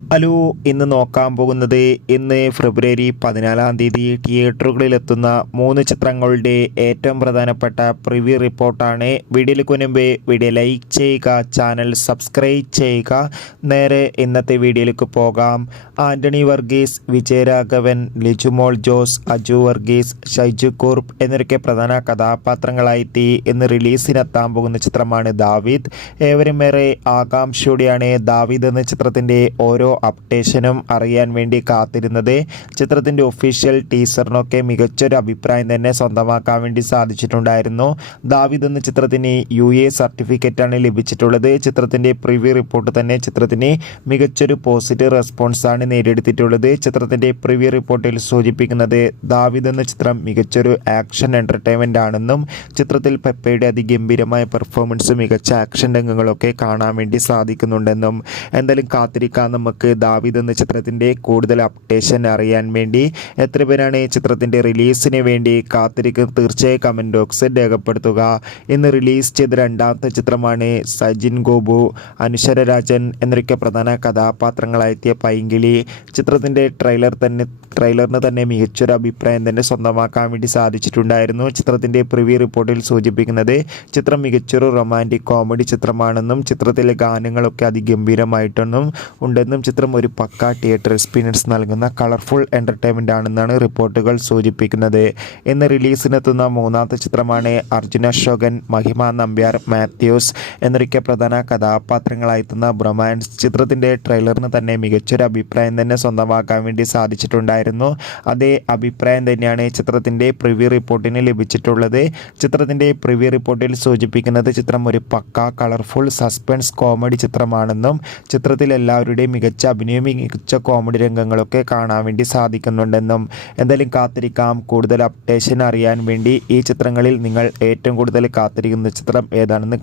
Hello, ഇന്ന് നോക്കാൻ പോകുന്നത് ഇന്ന് ഫെബ്രുവരി 14-ാം തീയതി തിയേറ്ററുകളിലെത്തുന്ന 3 ചിത്രങ്ങളുടെ ഏറ്റവും പ്രധാനപ്പെട്ട പ്രിവ്യൂ റിപ്പോർട്ടാണ്. വീഡിയോയിലേക്ക് മുൻപ് വീഡിയോ ലൈക്ക് ചെയ്യുക, ചാനൽ സബ്സ്ക്രൈബ് ചെയ്യുക. നേരെ ഇന്നത്തെ വീഡിയോയിലേക്ക് പോകാം. ആൻ്റണി വർഗീസ്, വിജയരാഘവൻ, ലിജുമോൾ ജോസ്, അജു വർഗീസ്, ഷൈജു കുറുപ്പ് എന്നിവരൊക്കെ പ്രധാന കഥാപാത്രങ്ങളായെത്തി ഇന്ന് റിലീസിനെത്താൻ പോകുന്ന ചിത്രമാണ് ദാവീദ്. ഏവരും ഏറെ ആകാംക്ഷയോടെയാണ് ദാവീദ് എന്ന ചിത്രത്തിൻ്റെ ഓരോ അപ്ഡേഷനും അറിയാൻ വേണ്ടി കാത്തിരുന്നത്. ചിത്രത്തിൻ്റെ ഒഫീഷ്യൽ ടീസറിനൊക്കെ മികച്ചൊരു അഭിപ്രായം തന്നെ സ്വന്തമാക്കാൻ വേണ്ടി സാധിച്ചിട്ടുണ്ടായിരുന്നു. ദാവീദ് എന്ന ചിത്രത്തിന് UA സർട്ടിഫിക്കറ്റാണ് ലഭിച്ചിട്ടുള്ളത്. ചിത്രത്തിൻ്റെ പ്രിവ്യൂ റിപ്പോർട്ട് തന്നെ ചിത്രത്തിന് മികച്ചൊരു പോസിറ്റീവ് റെസ്പോൺസാണ് നേടിയെടുത്തിട്ടുള്ളത്. ചിത്രത്തിൻ്റെ പ്രിവ്യൂ റിപ്പോർട്ടിൽ സൂചിപ്പിക്കുന്നത് ദാവീദ് എന്ന ചിത്രം മികച്ചൊരു ആക്ഷൻ എൻ്റർടൈൻമെൻ്റ് ആണെന്നും ചിത്രത്തിൽ പെപ്പയുടെ അതിഗംഭീരമായ പെർഫോമൻസ്, മികച്ച ആക്ഷൻ രംഗങ്ങളൊക്കെ കാണാൻ വേണ്ടി സാധിക്കുന്നുണ്ടെന്നും എന്തായാലും കാത്തിരിക്കാൻ നമുക്ക് ദാവീദ് എന്ന ചിത്രത്തിൻ്റെ കൂടുതൽ അപ്ഡേഷൻ അറിയാൻ വേണ്ടി. എത്ര പേരാണ് ചിത്രത്തിൻ്റെ റിലീസിന് വേണ്ടി കാത്തിരിക്കുന്നത്? തീർച്ചയായും കമൻറ്റ് ബോക്സിൽ രേഖപ്പെടുത്തുക. ഇന്ന് റിലീസ് ചെയ്ത രണ്ടാമത്തെ ചിത്രമാണ് സജിൻ ഗോപു, അനുശ്വര രാജൻ എന്നൊക്കെ പ്രധാന കഥാപാത്രങ്ങളായെത്തിയ പൈങ്കിളി. ചിത്രത്തിൻ്റെ ട്രെയിലറിന് തന്നെ മികച്ചൊരു അഭിപ്രായം തന്നെ സ്വന്തമാക്കാൻ വേണ്ടി സാധിച്ചിട്ടുണ്ടായിരുന്നു. ചിത്രത്തിൻ്റെ പ്രിവ്യൂ റിപ്പോർട്ടിൽ സൂചിപ്പിക്കുന്നത് ചിത്രം മികച്ചൊരു റൊമാൻറ്റിക് കോമഡി ചിത്രമാണെന്നും ചിത്രത്തിലെ ഗാനങ്ങളൊക്കെ അതിഗംഭീരമായിട്ടൊന്നും ഉണ്ടെന്നും ചിത്രം ഒരു പക്ക തിയേറ്റർ എക്സ്പീരിയൻസ് നൽകുന്ന കളർഫുൾ എൻ്റർടൈൻമെൻ്റ് ആണെന്നാണ് റിപ്പോർട്ടുകൾ സൂചിപ്പിക്കുന്നത്. ഇന്ന് റിലീസിനെത്തുന്ന മൂന്നാമത്തെ ചിത്രമാണ് അർജുന അശോകൻ, മഹിമ നമ്പ്യാർ, മാത്യൂസ് എന്നൊക്കെ പ്രധാന കഥാപാത്രങ്ങളായെത്തുന്ന ബ്രൊമാൻസ്. ചിത്രത്തിൻ്റെ ട്രെയിലറിന് തന്നെ മികച്ചൊരു അഭിപ്രായം തന്നെ സ്വന്തമാക്കാൻ വേണ്ടി സാധിച്ചിട്ടുണ്ടായിരുന്നു. അതേ അഭിപ്രായം തന്നെയാണ് ചിത്രത്തിൻ്റെ പ്രിവ്യൂ റിപ്പോർട്ടിന് ലഭിച്ചിട്ടുള്ളത്. ചിത്രത്തിൻ്റെ പ്രിവ്യൂ റിപ്പോർട്ടിൽ സൂചിപ്പിക്കുന്നത് ചിത്രം ഒരു പക്ക കളർഫുൾ സസ്പെൻസ് കോമഡി ചിത്രമാണെന്നും ചിത്രത്തിൽ എല്ലാവരുടെയും മികച്ച അഭിനയം, മികച്ച കോമഡി രംഗങ്ങളൊക്കെ കാണാൻ വേണ്ടി സാധിക്കുന്നുണ്ടെന്നും. എന്തായാലും കാത്തിരിക്കാം. കൂടുതൽ അപ്ഡേഷൻ അറിയാൻ വേണ്ടി ഈ ചിത്രങ്ങളിൽ നിങ്ങൾ ഏറ്റവും കൂടുതൽ കാത്തിരിക്കുന്ന ചിത്രം ഏതാണെന്ന്